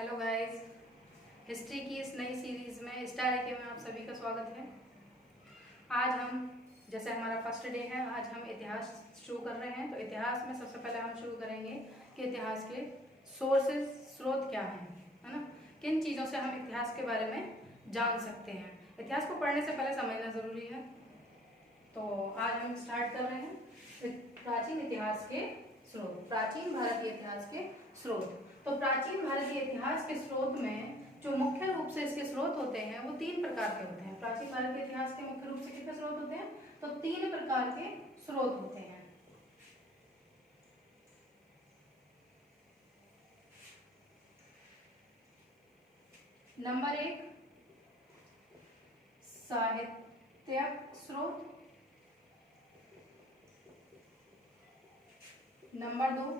Hello guys, history की इस नई सीरीज़ में स्टार एके में आप सभी का स्वागत है। आज हम जैसे हमारा फर्स्ट डे है, आज हम इतिहास शुरू कर रहे हैं। तो इतिहास में सबसे पहले हम शुरू करेंगे कि इतिहास के सोर्सेज, स्रोत क्या हैं, है ना। किन चीज़ों से हम इतिहास के बारे में जान सकते हैं। इतिहास को पढ़ने से पहले समझना ज़रूरी है। तो आज हम स्टार्ट कर रहे हैं प्राचीन इतिहास के स्रोत, प्राचीन भारतीय इतिहास के स्रोत। तो प्राचीन भारतीय इतिहास के स्रोत में जो मुख्य रूप से इसके स्रोत होते हैं वो 3 प्रकार के होते हैं। प्राचीन भारतीय इतिहास के मुख्य रूप से कितने स्रोत होते हैं? तो 3 प्रकार के स्रोत होते हैं। नंबर 1 साहित्यिक स्रोत, नंबर 2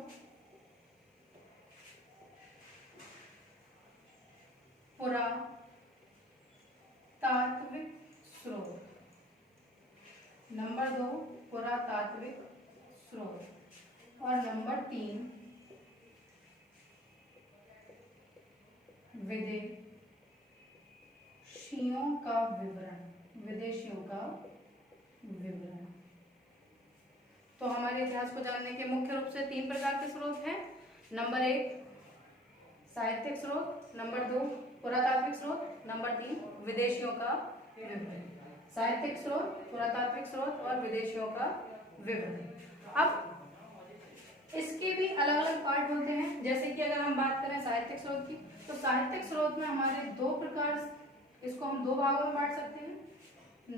पुरातात्विक स्रोत, नंबर 2 पुरातात्विक स्रोत, और नंबर 3 विदेशियों का विवरण, विदेशियों का विवरण। तो हमारे इतिहास को जानने के मुख्य रूप से 3 प्रकार के स्रोत हैं। नंबर 1 साहित्यिक स्रोत, नंबर 2 पुरातात्विक स्रोत, नंबर 3 विदेशियों का विवरण। साहित्यिक स्रोत, पुरातात्विक स्रोत और विदेशियों का विवरण। अब इसके भी अलग अलग पार्ट होते हैं। जैसे कि अगर हम बात करें साहित्यिक स्रोत की, तो साहित्यिक स्रोत में हमारे 2 प्रकार, इसको हम 2 भागों में बांट सकते हैं।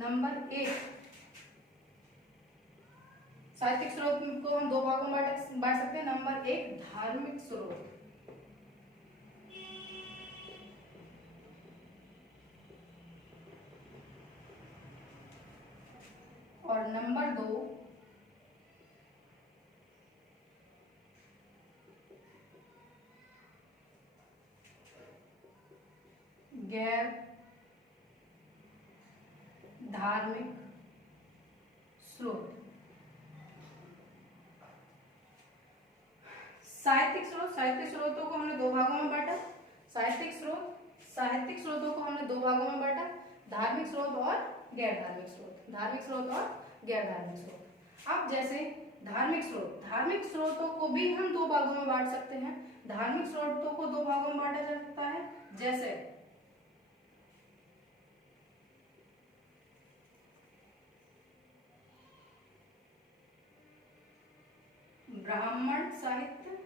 नंबर 1 साहित्यिक स्रोत को हम 2 भागों में बांट सकते हैं। नंबर 1 धार्मिक स्रोत, और नंबर 2 गैर धार्मिक स्रोत। साहित्यिक स्रोतों को हमने 2 भागों में बांटा। साहित्यिक स्रोतों को हमने 2 भागों में बांटा, धार्मिक स्रोत और गैर धार्मिक स्रोत, धार्मिक स्रोत और गैर धार्मिक स्रोत। अब जैसे धार्मिक स्रोतों को भी हम 2 भागों में बांट सकते हैं। धार्मिक स्रोतों को 2 भागों में बांटा जा सकता है, जैसे ब्राह्मण साहित्य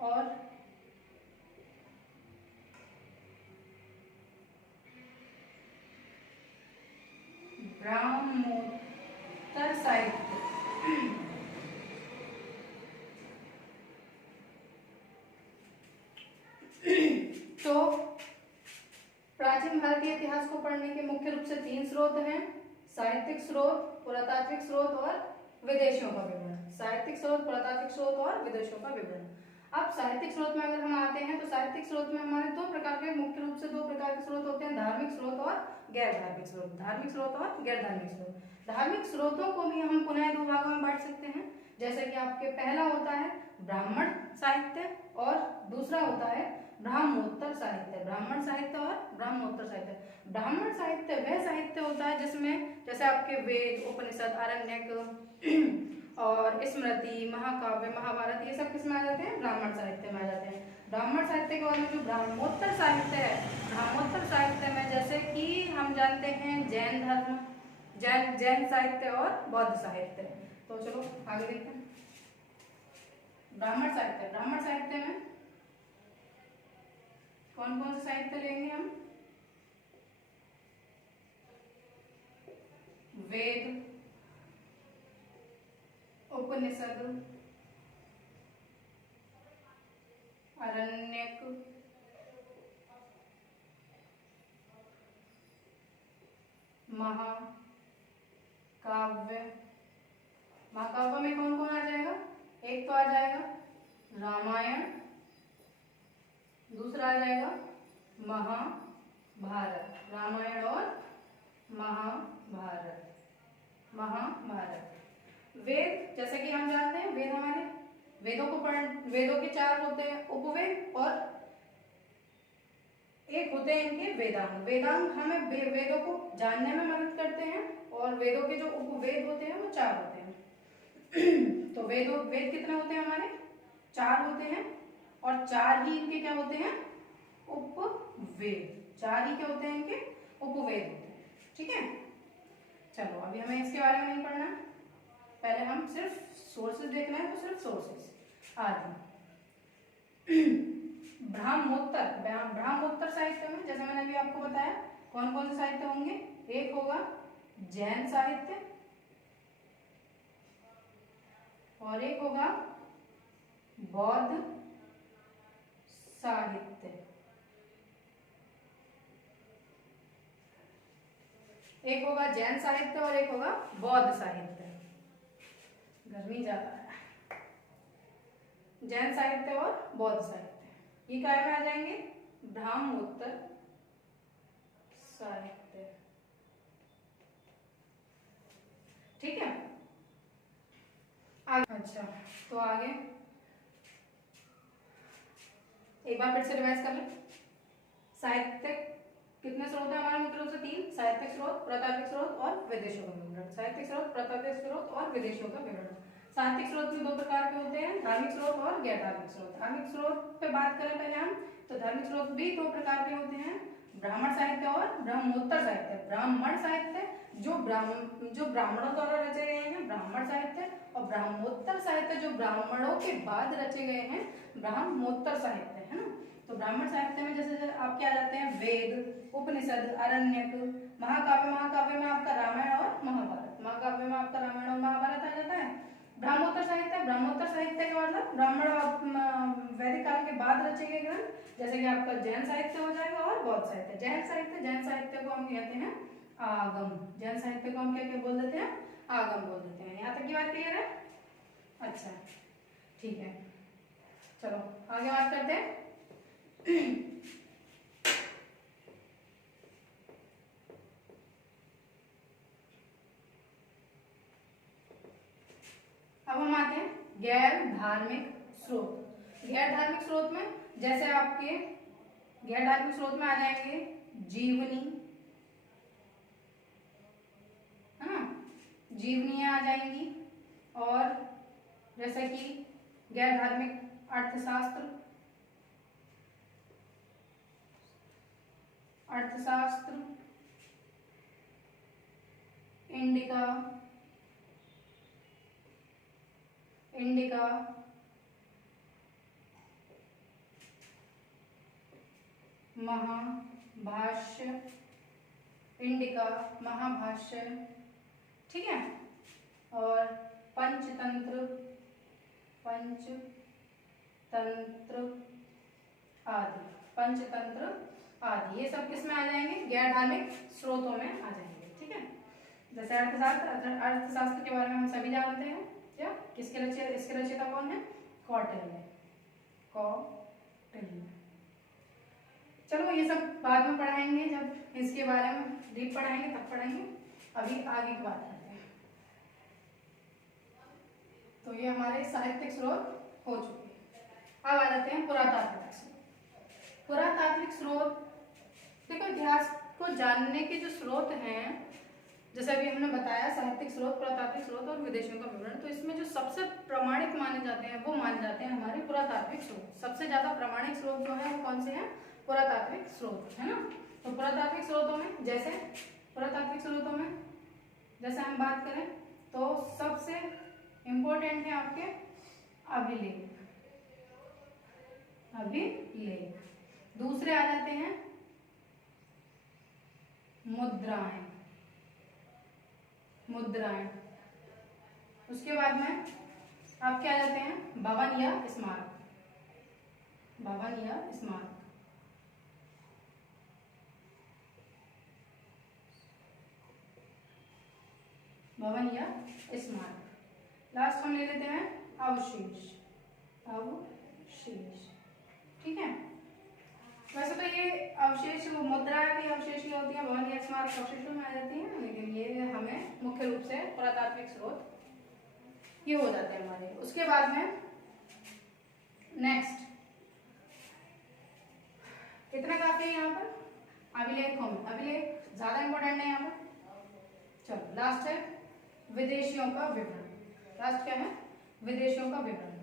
और ब्रह्मोत्तर साहित्य। तो प्राचीन भारतीय इतिहास को पढ़ने के मुख्य रूप से 3 स्रोत हैं: साहित्यिक स्रोत, पुरातात्विक स्रोत और विदेशियों का विवरण। साहित्यिक स्रोत, पुरातात्विक स्रोत और विदेशियों का विवरण। अब साहित्यिक स्रोत में अगर हम आते हैं, तो साहित्यिक स्रोत में हमारे 2 प्रकार के, मुख्य रूप से 2 प्रकार के स्रोत होते हैं: धार्मिक स्रोत और गैर धार्मिक स्रोत। धार्मिक स्रोत और गैर धार्मिक स्रोत। धार्मिक स्रोतों को भी हम पुनः 2 भागों में बांट सकते हैं। जैसे कि आपके पहला होता है ब्राह्मण साहित्य और दूसरा होता है ब्रह्मोत्तर साहित्य। ब्राह्मण साहित्य और ब्रह्मोत्तर साहित्य। ब्राह्मण साहित्य वह साहित्य होता है जिसमें जैसे आपके वेद, उपनिषद, आरण्यक और स्मृति, महाकाव्य, महाभारत, ये सब किसमें आ जाते हैं? ब्राह्मण साहित्य में आ जाते हैं। ब्राह्मण साहित्य के बाद में जो ब्रह्मोत्तर साहित्य है, ब्रह्मोत्तर साहित्य में जैसे कि हम जानते हैं जैन धर्म, जैन साहित्य और बौद्ध साहित्य। तो चलो आगे देखते हैं। ब्राह्मण साहित्य में कौन कौन से साहित्य लेंगे हम? वेद, उपनिषद, आरण्यक, महाकाव्य। महाकाव्य में कौन कौन आ जाएगा? एक तो आ जाएगा रामायण, दूसरा आ जाएगा महाभारत। रामायण और महाभारत। वेद, जैसे कि हम जानते हैं वेदों के 4 होते हैं उपवेद और एक होते हैं इनके वेदांग। वेदांग हमें वेदों को जानने में मदद करते हैं और वेदों के जो उपवेद होते हैं वो 4 होते हैं। तो वेद कितने होते हैं हमारे? 4 होते हैं और 4 ही इनके क्या होते हैं? उपवेद। 4 ही क्या होते हैं इनके? उपवेद होते हैं। ठीक है, चलो अभी हमें इसके बारे में नहीं पढ़ना, पहले हम सिर्फ सोर्सेज देखना है, तो सिर्फ सोर्सेज आदि। ब्राह्मोत्तर साहित्य में जैसे मैंने अभी आपको बताया कौन कौन से साहित्य होंगे। एक होगा जैन साहित्य और एक होगा बौद्ध साहित्य। एक होगा जैन साहित्य और एक होगा बौद्ध साहित्य। गर्मी ज्यादा है। जैन साहित्य और बौद्ध साहित्य ये काय में आ जाएंगे? ब्राह्मोत्तर साहित्य। ठीक है, अच्छा तो आगे एक बार फिर से रिवाइज कर लें। साहित्यिक कितने स्रोत है हमारे मुख्य रूप से? 3। साहित्यिक स्रोत, पुरातात्विक स्रोत और विदेशियों का विवरण। साहित्यिक स्रोत, पुरातात्विक स्रोत और विदेशियों का विवरण। साहित्यिक स्रोत में 2 प्रकार के होते हैं, धार्मिक स्रोत और गैर धार्मिक स्रोत। धार्मिक स्रोत पे बात करें पहले हम, तो धार्मिक स्रोत भी 2 प्रकार के होते हैं, ब्राह्मण साहित्य और ब्रह्मोत्तर साहित्य। ब्राह्मण साहित्य जो ब्राह्मणों द्वारा रचे गए हैं, ब्राह्मण साहित्य, और ब्रह्मोत्तर साहित्य जो ब्राह्मणों के बाद रचे गए हैं, ब्रह्मोत्तर साहित्य, है ना। तो ब्राह्मण साहित्य में जैसे आपके आ जाते हैं वेद, उपनिषद, आरण्यक, महाकाव्य। महाकाव्य में आपका रामायण और महाभारत। महाकाव्य में आपका रामायण और महाभारत आ जाता है। ब्रह्मोत्तर साहित्य का मतलब ब्राह्मण वैदिक काल के बाद रचे गए ग्रंथ, जैसे कि आपका जैन साहित्य हो जाएगा और बौद्ध साहित्य। जैन साहित्य को हम कहते हैं आगम। जैन साहित्य को हम क्या क्या बोल देते हैं? आगम बोल देते हैं। यहाँ तक की बात क्लियर है? अच्छा ठीक है, चलो आगे बात करते हैं। अब हम आते हैं गैर धार्मिक स्रोत। गैर धार्मिक स्रोत में जैसे आपके गैर धार्मिक स्रोत में आ जाएंगे जीवनी, है ना, जीवनियां आ जाएंगी। और जैसे कि गैर धार्मिक अर्थशास्त्र, इंडिका, महाभाष्य, ठीक है, और पंचतंत्र आदि। ये सब किसमें आ जाएंगे? गैर धार्मिक स्रोतों में आ जाएंगे। ठीक है, जैसे अर्थशास्त्र के बारे में हम सभी जानते हैं। क्या इसके रचयिता कौन है? कौटिल्य। चलो ये सब बाद में पढ़ाएंगे, जब इसके बारे में डीप पढ़ाएंगे तब पढ़ाएंगे। अभी आगे की बात करते हैं। तो ये हमारे साहित्यिक स्रोत हो चुके हैं। अब आ जाते हैं पुरातात्विक स्रोत। पुरातात्विक स्रोत देखो, इतिहास को जानने के जो स्रोत हैं, जैसे अभी हमने बताया साहित्यिक स्रोत, पुरातात्विक स्रोत और विदेशियों का विवरण, तो इसमें जो सबसे प्रामाणिक माने जाते हैं वो माने जाते हैं हमारे पुरातात्विक स्रोत। सबसे ज्यादा प्रामाणिक स्रोत जो है वो कौन से हैं? पुरातात्विक स्रोत, है ना। तो पुरातात्विक स्रोतों में जैसे हम बात करें तो सबसे इंपॉर्टेंट है आपके अभिलेख। दूसरे आ जाते हैं मुद्राएं। उसके बाद में आप क्या आ जाते हैं? भवन या स्मारक। लास्ट हम ले लेते हैं अवशेष। ठीक है, वैसे तो ये अवशेष मुद्रा की अवशेष की होती है, भवन या स्मारक अवशेषों में आ जाती है, लेकिन ये हमें मुख्य रूप से पुरातात्विक स्रोत ये हो जाते हैं हमारे। उसके बाद में नेक्स्ट, इतना काफी है यहाँ पर। अभिलेखों में, अभिलेख ज्यादा इंपॉर्टेंट है यहाँ पर। चलो लास्ट है विदेशियों का विवरण। लास्ट क्या है? विदेशियों का विवरण।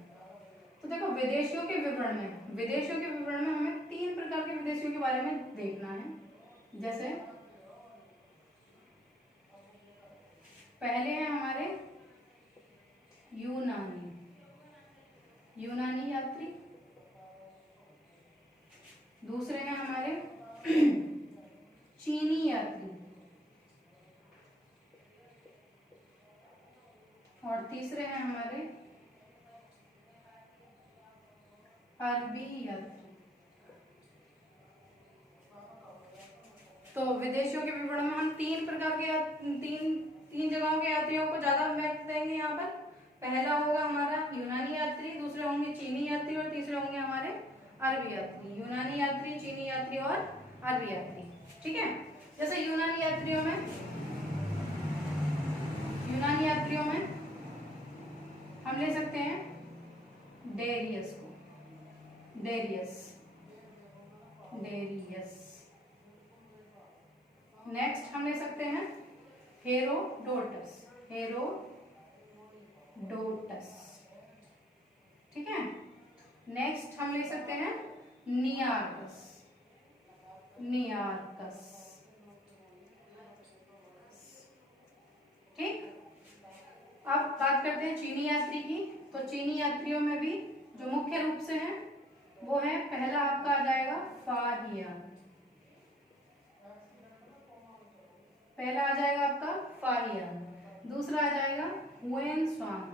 तो देखो विदेशियों के विवरण में हमें 3 प्रकार के विदेशियों के बारे में देखना है। जैसे पहले हैं हमारे यूनानी यात्री। दूसरे हैं हमारे चीनी यात्री। और तीसरे हैं हमारे अरबी यात्री। तो विदेशियों के विवरण में हम 3 प्रकार के तीन जगहों के यात्रियों को ज्यादा महत्व देंगे यहाँ पर। पहला होगा हमारा यूनानी यात्री, दूसरे होंगे चीनी यात्री और तीसरे होंगे हमारे अरबी यात्री। यूनानी यात्री, चीनी यात्री और अरबी यात्री। ठीक है। जैसे यूनानी यात्रियों में हम ले सकते हैं डेरियस को, डेरियस। नेक्स्ट हम ले सकते हैं हेरोडोटस। ठीक है। नेक्स्ट हम ले सकते हैं नियार्कस। ठीक। अब बात करते हैं चीनी यात्री की। तो चीनी यात्रियों में भी जो मुख्य रूप से हैं वो है, पहला आपका आ जाएगा फाहियान। पहला आ जाएगा आपका फाहियान, दूसरा आ जाएगा हुएनसांग,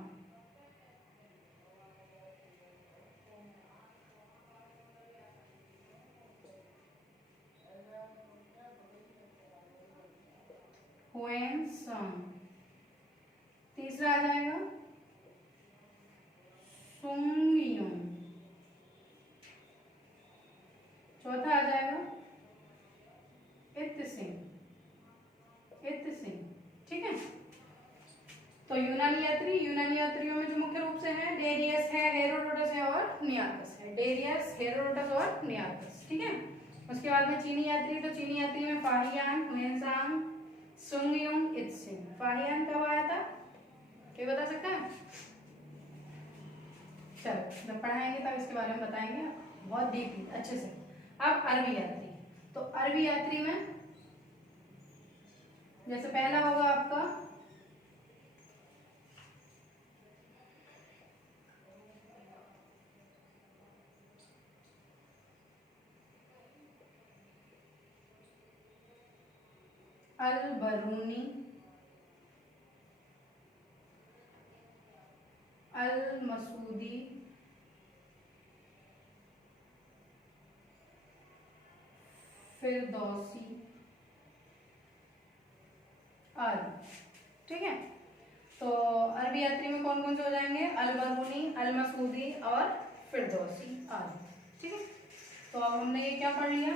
तीसरा आ जाएगा सुंगयुन, चौथा आ जाएगा इत्सिंग। ठीक है। तो यूनानी यात्रियों में जो मुख्य रूप से है डेरियस है, हेरोडोटस है और नियार्कस है। डेरियस, हेरोडोटस और नियार्कस। ठीक है। उसके बाद में चीनी यात्री, तो चीनी यात्री में फाहियान, हुएनसांग, सुंगयुन, इत्सिंग। फाहियान कब आया था, कोई बता सकता है? चलो जब पढ़ाएंगे तब इसके बारे में बताएंगे बहुत डीपली, अच्छे से। अब अरबी यात्री। तो अरबी यात्री में जैसे पहला होगा आपका अल-बरूनी, अल-मसूदी, फिरदौसी आदि। ठीक है। तो अरबी यात्री में कौन कौन से हो जाएंगे? अल-बरूनी, अल-मसूदी और फिरदौसी आदि। ठीक है। तो अब हमने ये क्या पढ़ लिया?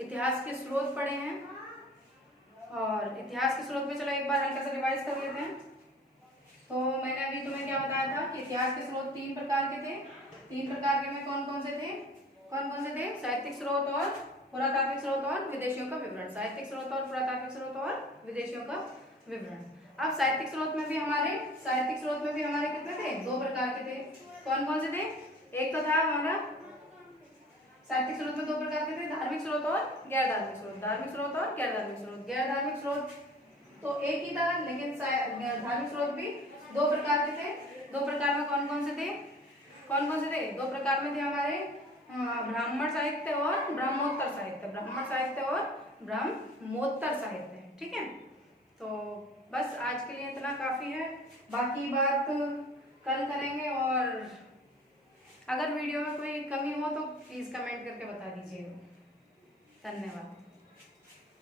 इतिहास के स्रोत पढ़े हैं। और इतिहास के स्रोत में चलो एक बार हल्का सा रिवाइज कर लेते हैं। तो मैंने अभी तुम्हें क्या बताया था कि इतिहास के स्रोत 3 प्रकार के थे। 3 प्रकार के में कौन कौन से थे? साहित्यिक स्रोत और पुरातात्विक स्रोत और विदेशियों का विवरण। साहित्यिक स्रोत और पुरातात्विक स्रोत और विदेशियों का विवरण। अब साहित्यिक स्रोत में भी हमारे कितने थे? 2 प्रकार के थे। कौन कौन से थे? एक तो था हमारा साहित्यिक स्रोत में 2 प्रकार के थे, धार्मिक स्रोत और गैर धार्मिक स्रोत। गैर धार्मिक स्रोत तो एक ही था, लेकिन धार्मिक स्रोत भी 2 प्रकार के थे। 2 प्रकार में कौन कौन से थे? 2 प्रकार में थे हमारे ब्राह्मण साहित्य और ब्रह्मोत्तर साहित्य। ठीक है। तो बस आज के लिए इतना काफी है, बाकी बात कल करेंगे। और अगर वीडियो में कोई कमी हो तो प्लीज कमेंट करके बता दीजिएगा। धन्यवाद।